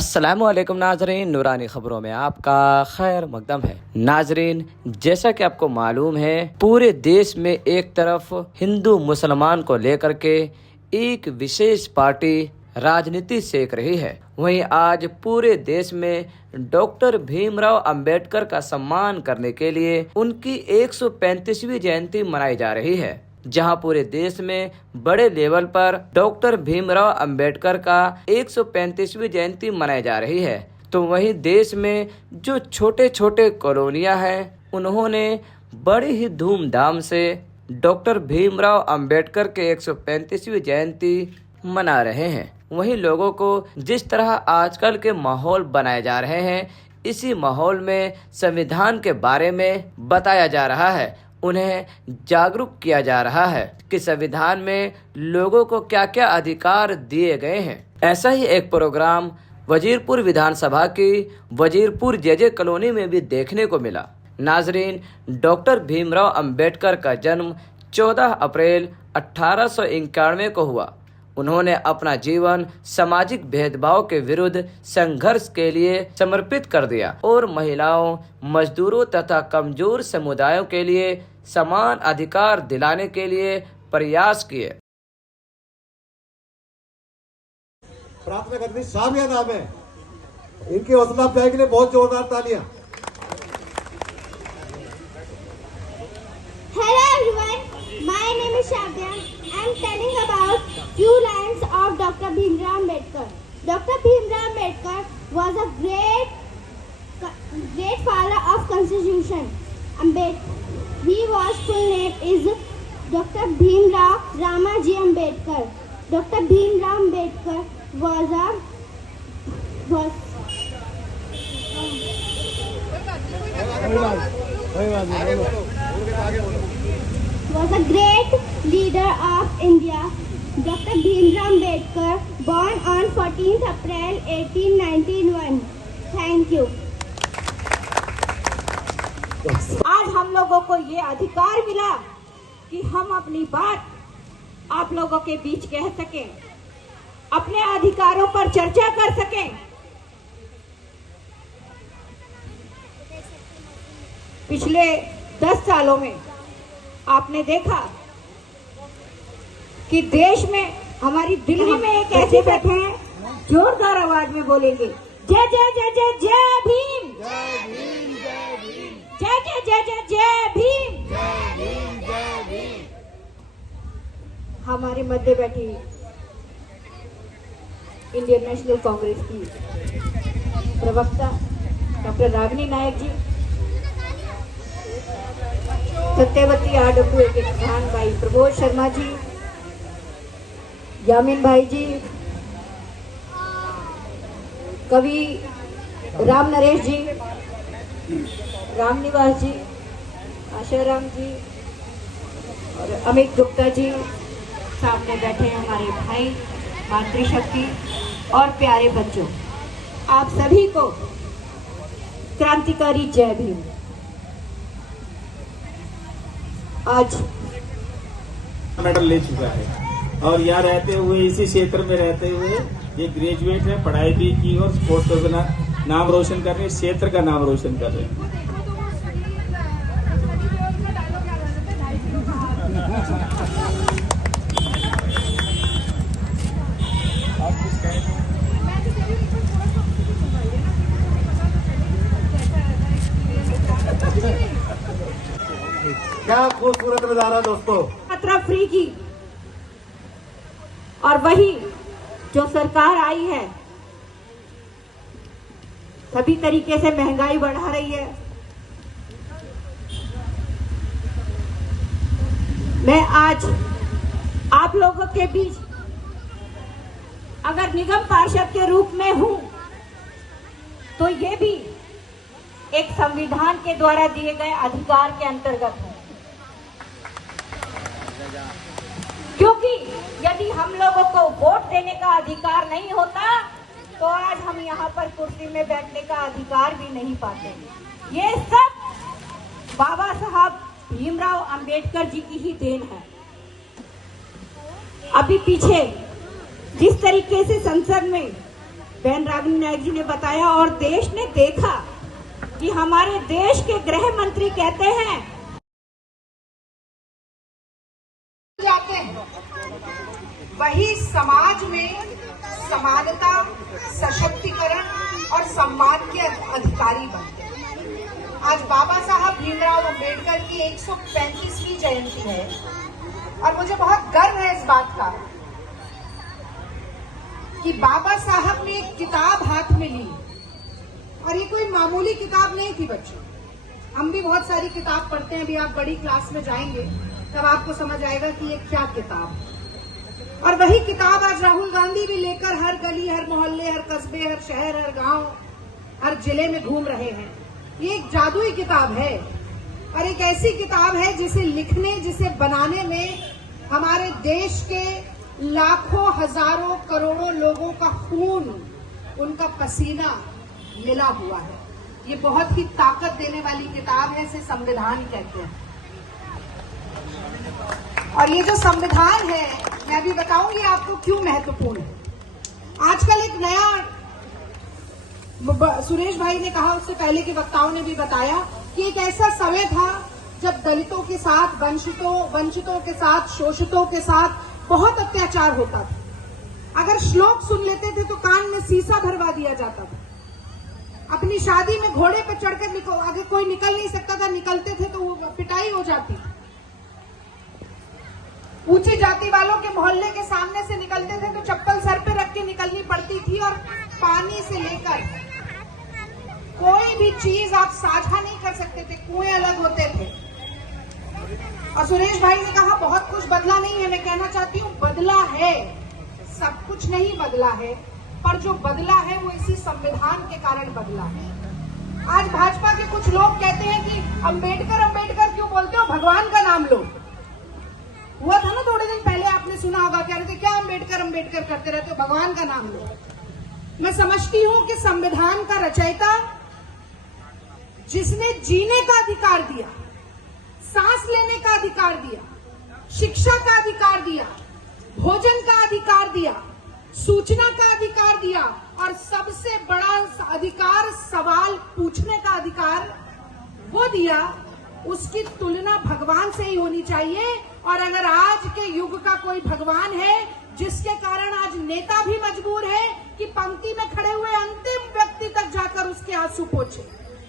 अस्सलामुअलैकुम नाजरीन, नूरानी खबरों में आपका खैर मकदम है। नाजरीन, जैसा कि आपको मालूम है, पूरे देश में एक तरफ हिंदू मुसलमान को लेकर के एक विशेष पार्टी राजनीति सेक रही है, वहीं आज पूरे देश में डॉक्टर भीमराव अंबेडकर का सम्मान करने के लिए उनकी 135वीं जयंती मनाई जा रही है, जहां पूरे देश में बड़े लेवल पर डॉक्टर भीमराव अंबेडकर का 135वीं जयंती मनाई जा रही है। तो वहीं देश में जो छोटे छोटे कॉलोनियां हैं, उन्होंने बड़ी ही धूमधाम से डॉक्टर भीमराव अंबेडकर के 135वीं जयंती मना रहे हैं। वहीं लोगों को जिस तरह आजकल के माहौल बनाए जा रहे हैं, इसी माहौल में संविधान के बारे में बताया जा रहा है, उन्हें जागरूक किया जा रहा है कि संविधान में लोगों को क्या क्या अधिकार दिए गए हैं। ऐसा ही एक प्रोग्राम वजीरपुर विधानसभा की वजीरपुर जेजे कॉलोनी में भी देखने को मिला। नाजरीन, डॉक्टर भीमराव अंबेडकर का जन्म 14 अप्रैल 1891 को हुआ। उन्होंने अपना जीवन सामाजिक भेदभाव के विरुद्ध संघर्ष के लिए समर्पित कर दिया और महिलाओं, मजदूरों तथा कमजोर समुदायों के लिए समान अधिकार दिलाने के लिए प्रयास किए। प्रार्थना करनी सामिया नाम है, इनकी हौसला अफजाई के लिए बहुत जोरदार तालियां। Hello everyone, my name is Shavya. I am telling about few lines of Dr. Bhimrao Ambedkar. Dr. Bhimrao Ambedkar was a great father of Constitution. His full name is Dr. Bhimrao Ramaji Ambedkar. Dr. Bhimrao Ambedkar was a great leader of India. Dr. Bhimrao Ambedkar born on 14th April 1891. Thank you. आज हम लोगों को ये अधिकार मिला कि हम अपनी बात आप लोगों के बीच कह सकें, अपने अधिकारों पर चर्चा कर सकें। पिछले 10 सालों में आपने देखा कि देश में, हमारी दिल्ली में एक ऐसे बैठे हैं, जोरदार आवाज में बोलेंगे, जय जय जय जय जय भीम, जय जय जय जय जय भीम। हमारे मध्य बैठी इंडियन नेशनल कांग्रेस की प्रवक्ता डॉक्टर रागिनी नायक जी, सत्यवती आडपुए के प्रधान भाई प्रबोध शर्मा जी, यामिन भाई जी, कवि राम नरेश जी, रामनिवास जी, आशाराम जी और अमित गुप्ता जी, सामने बैठे हमारे भाई, मातृशक्ति और प्यारे बच्चों, आप सभी को क्रांतिकारी जय भीम। आज मेडल ले चुका है और यहाँ रहते हुए, इसी क्षेत्र में रहते हुए ये ग्रेजुएट है, पढ़ाई भी की और स्पोर्ट्स का नाम रोशन कर रहे हैं, क्षेत्र का नाम रोशन कर रहे हैं। क्या खूबसूरत नजारा दोस्तों। यात्रा फ्री की, और वही जो सरकार आई है सभी तरीके से महंगाई बढ़ा रही है। मैं आज आप लोगों के बीच अगर निगम पार्षद के रूप में हूं, तो ये भी एक संविधान के द्वारा दिए गए अधिकार के अंतर्गत है, क्योंकि यदि हम लोगों को वोट देने का अधिकार नहीं होता तो आज हम यहाँ पर कुर्सी में बैठने का अधिकार भी नहीं पाते। ये सब बाबा साहब भीमराव अंबेडकर जी की ही देन है। अभी पीछे जिस तरीके से संसद में बहन रागिनी नायक जी ने बताया और देश ने देखा कि हमारे देश के गृह मंत्री कहते हैं जाते हैं वही समाज में समानता, सशक्तिकरण और सम्मान के अधिकारी बनते हैं। आज बाबा साहब भीमराव अंबेडकर की 135वीं जयंती है और मुझे बहुत गर्व है इस बात का कि बाबा साहब ने एक किताब हाथ में ली और ये कोई मामूली किताब नहीं थी बच्चों। हम भी बहुत सारी किताब पढ़ते हैं, अभी आप बड़ी क्लास में जाएंगे तब आपको समझ आएगा कि ये क्या किताब है। और वही किताब आज राहुल गांधी भी लेकर हर गली, हर मोहल्ले, हर कस्बे, हर शहर, हर गांव, हर जिले में घूम रहे हैं। ये एक जादुई किताब है और एक ऐसी किताब है जिसे लिखने, जिसे बनाने में हमारे देश के लाखों, हजारों, करोड़ों लोगों का खून, उनका पसीना मिला हुआ है। ये बहुत ही ताकत देने वाली किताब है, इसे संविधान कहते हैं। और ये जो संविधान है, मैं अभी बताऊंगी आपको क्यों महत्वपूर्ण है। आजकल एक नया, सुरेश भाई ने कहा, उससे पहले के वक्ताओं ने भी बताया कि एक ऐसा समय था जब दलितों के साथ, वंचितों के साथ, शोषितों के साथ बहुत अत्याचार होता था। अगर श्लोक सुन लेते थे तो कान में शीशा भरवा दिया जाता था। अपनी शादी में घोड़े पर चढ़कर अगर कोई निकल नहीं सकता था, निकलते थे तो पिटाई हो जाती थी। ऊंची जाति वालों के मोहल्ले के सामने से निकलते थे तो चप्पल सर पे रख के निकलनी पड़ती थी और पानी से लेकर कोई भी चीज आप साझा नहीं कर सकते थे, कुएं अलग होते थे। और सुरेश भाई ने कहा बहुत कुछ बदला नहीं है। मैं कहना चाहती हूँ बदला है, सब कुछ नहीं बदला है, पर जो बदला है वो इसी संविधान के कारण बदला है। आज भाजपा के कुछ लोग कहते हैं कि अंबेडकर अंबेडकर क्यों बोलते हो, भगवान का नाम लो। हुआ था ना थोड़े दिन पहले, आपने सुना होगा, कह रहे थे क्या अंबेडकर अंबेडकर करते रहते हो, भगवान का नाम लो। मैं समझती हूं कि संविधान का रचयिता, जिसने जीने का अधिकार दिया, सांस लेने का अधिकार दिया, शिक्षा का अधिकार दिया, भोजन का अधिकार दिया, सूचना का अधिकार दिया और सबसे बड़ा अधिकार सवाल पूछने का अधिकार वो दिया, उसकी तुलना भगवान से ही होनी चाहिए। और अगर आज के युग का कोई भगवान है जिसके कारण आज नेता भी मजबूर है कि पंक्ति में खड़े हुए अंतिम व्यक्ति तक जाकर उसके आंसू पोंछे,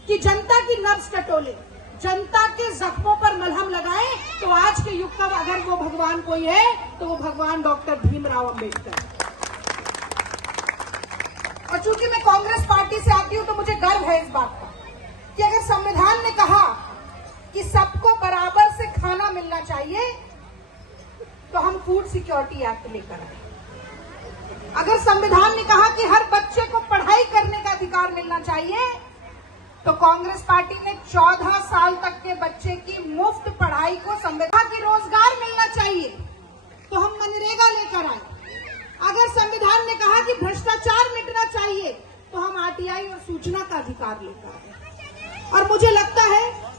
कि जनता की नब्ज टटोले, जनता के जख्मों पर मलहम लगाए, तो आज के युग का अगर वो भगवान कोई है तो वो भगवान डॉक्टर भीमराव अंबेडकर। और चूंकि मैं कांग्रेस पार्टी से आती हूं तो मुझे गर्व है इस बात का कि अगर संविधान ने कहा कि सबको बराबर से खाना मिलना चाहिए तो हम फूड सिक्योरिटी एक्ट लेकर आए। अगर संविधान ने कहा कि हर बच्चे को पढ़ाई करने का अधिकार मिलना चाहिए तो कांग्रेस पार्टी ने 14 साल तक के बच्चे की मुफ्त पढ़ाई को संविधान की रोजगार मिलना चाहिए तो हम मनरेगा लेकर आए। अगर संविधान ने कहा कि भ्रष्टाचार मिटना चाहिए तो हम आरटीआई और सूचना का अधिकार लेकर आए। और मुझे लगता है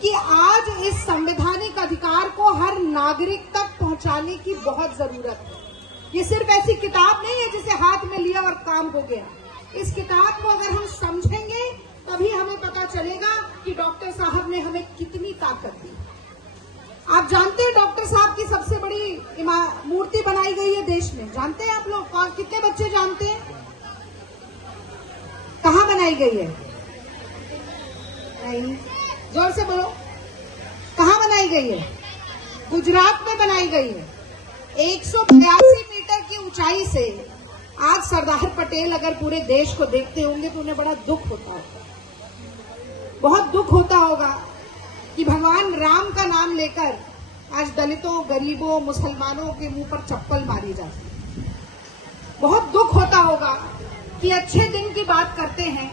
कि आज इस संवैधानिक अधिकार को हर नागरिक तक पहुंचाने की बहुत जरूरत है। ये सिर्फ ऐसी किताब नहीं है जिसे हाथ में लिया और काम हो गया। इस किताब को अगर हम समझेंगे तभी हमें पता चलेगा कि डॉक्टर साहब ने हमें कितनी ताकत दी। आप जानते हैं डॉक्टर साहब की सबसे बड़ी मूर्ति बनाई गई है देश में, जानते हैं आप लोग? कितने बच्चे जानते हैं? कहाँ बनाई गई है? नहीं, जोर से बोलो, कहाँ बनाई गई है? गुजरात में बनाई गई है। 182 मीटर की ऊंचाई से आज सरदार पटेल अगर पूरे देश को देखते होंगे तो उन्हें बड़ा दुख होता होगा, बहुत दुख होता होगा कि भगवान राम का नाम लेकर आज दलितों, गरीबों, मुसलमानों के मुंह पर चप्पल मारी जाती है। बहुत दुख होता होगा कि अच्छे दिन की बात करते हैं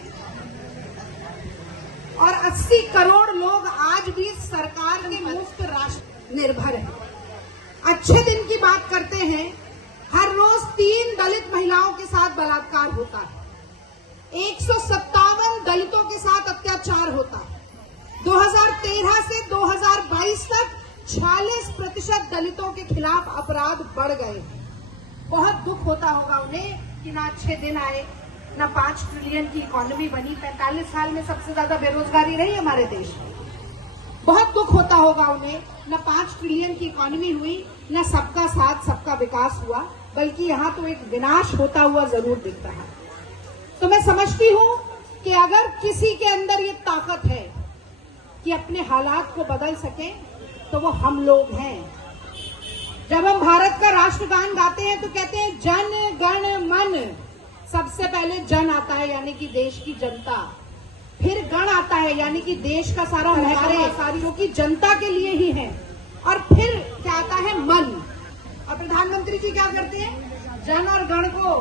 और 80 करोड़ लोग आज भी सरकार के मुफ्त राशन निर्भर हैं। अच्छे दिन की बात करते हैं, हर रोज 3 दलित महिलाओं के साथ बलात्कार होता है, 157 दलितों के साथ अत्याचार होता है। 2013 से 2022 तक 46% दलितों के खिलाफ अपराध बढ़ गए। बहुत दुख होता होगा उन्हें कि ना अच्छे दिन आए, ना 5 ट्रिलियन की इकोनॉमी बनी। 45 साल में सबसे ज्यादा बेरोजगारी रही हमारे देश में। बहुत दुख होता होगा उन्हें, न 5 ट्रिलियन की इकोनॉमी हुई, न सबका साथ सबका विकास हुआ, बल्कि यहाँ तो एक विनाश होता हुआ जरूर दिख रहा है। तो मैं समझती हूँ कि अगर किसी के अंदर ये ताकत है कि अपने हालात को बदल सके तो वो हम लोग हैं। जब हम भारत का राष्ट्रगान गाते हैं तो कहते हैं जन गण मन, सबसे पहले जन आता है यानी कि देश की जनता, फिर गण आता है यानी कि देश का सारा महत्व जो कि जनता के लिए ही है, और फिर क्या आता है मन। और प्रधानमंत्री जी क्या करते हैं, जन और गण को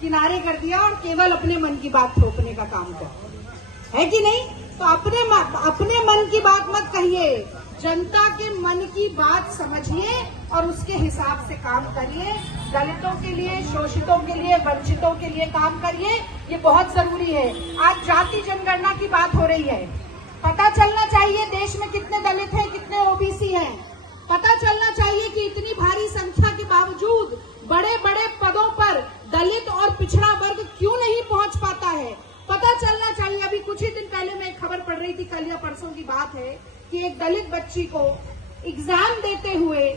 किनारे कर दिया और केवल अपने मन की बात थोपने का काम करते है कि नहीं। तो अपने मन की बात मत कहिए, जनता के मन की बात समझिए और उसके हिसाब से काम करिए। दलितों के लिए, शोषितों के लिए, वंचितों के लिए काम करिए, ये बहुत जरूरी है। आज जाति जनगणना की बात हो रही है, पता चलना चाहिए देश में कितने दलित हैं, कितने ओबीसी हैं। पता चलना चाहिए कि इतनी भारी संख्या के बावजूद बड़े बड़े पदों पर दलित और पिछड़ा वर्ग क्यों नहीं पहुंच पाता है। पता चलना चाहिए। अभी कुछ ही दिन पहले मैं एक खबर पढ़ रही थी, कल या परसों की बात है, कि एक दलित बच्ची को एग्जाम देते हुए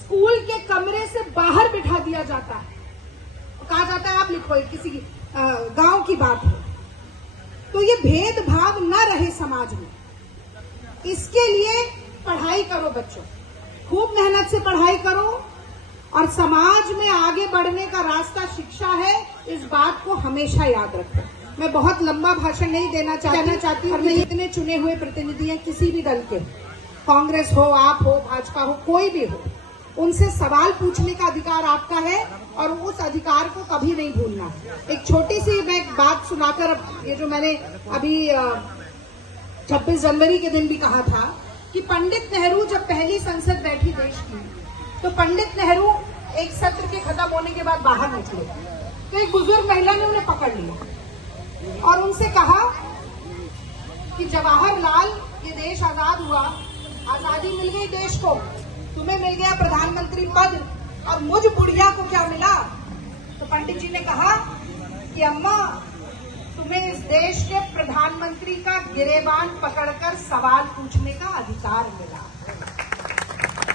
स्कूल के कमरे से बाहर बिठा दिया जाता है। कहा जाता है आप लिखो, किसी गांव की बात है। तो ये भेदभाव न रहे समाज में, इसके लिए पढ़ाई करो बच्चों, खूब मेहनत से पढ़ाई करो, और समाज में आगे बढ़ने का रास्ता शिक्षा है, इस बात को हमेशा याद रखो। मैं बहुत लंबा भाषण नहीं देना चाहती, और मैं इतने चुने हुए प्रतिनिधि हैं किसी भी दल के, कांग्रेस हो, आप हो, भाजपा हो, कोई भी हो, उनसे सवाल पूछने का अधिकार आपका है और उस अधिकार को कभी नहीं भूलना। एक छोटी सी मैं एक बात सुनाकर, ये जो मैंने अभी 26 जनवरी के दिन भी कहा था कि पंडित नेहरू जब पहली संसद बैठी देश की, तो पंडित नेहरू एक सत्र के खत्म होने के बाद बाहर निकले, तो एक बुजुर्ग महिला ने उन्हें पकड़ लिया और उनसे कहा कि जवाहरलाल, ये देश आजाद हुआ, आजादी मिल गई देश को, तुम्हें मिल गया प्रधानमंत्री पद, और मुझ बुढ़िया को क्या मिला। तो पंडित जी ने कहा कि अम्मा, तुम्हें इस देश के प्रधानमंत्री का गिरेबान पकड़कर सवाल पूछने का अधिकार मिला।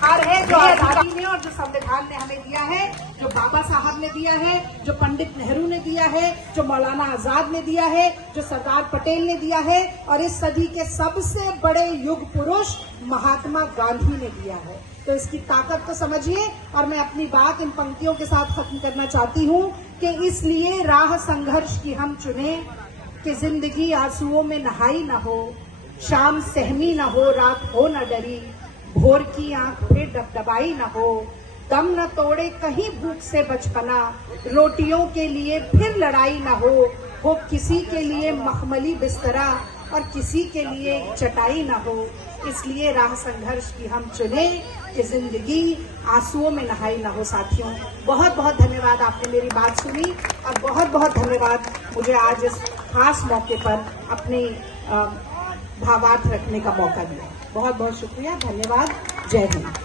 है जो आजादी ने और जो संविधान ने हमें दिया है, जो बाबा साहब ने दिया है, जो पंडित नेहरू ने दिया है, जो मौलाना आजाद ने दिया है, जो सरदार पटेल ने दिया है, और इस सदी के सबसे बड़े युग पुरुष महात्मा गांधी ने दिया है। तो इसकी ताकत को समझिए। और मैं अपनी बात इन पंक्तियों के साथ खत्म करना चाहती हूँ कि इसलिए राह संघर्ष की हम चुने कि जिंदगी आंसुओं में नहाई न हो, शाम सहमी न हो, रात हो न डरी, भोर की आंख पे डबडबाई न हो, दम न तोड़े कहीं भूख से बचपना, रोटियों के लिए फिर लड़ाई न हो किसी के लिए मखमली बिस्तरा और किसी के लिए चटाई न हो। इसलिए राह संघर्ष की हम चुने कि जिंदगी आंसुओं में नहाई न हो। साथियों, बहुत बहुत धन्यवाद, आपने मेरी बात सुनी, और बहुत बहुत धन्यवाद मुझे आज इस खास मौके पर अपने भावार्थ रखने का मौका दिया। बहुत बहुत शुक्रिया, धन्यवाद, जय हिंद।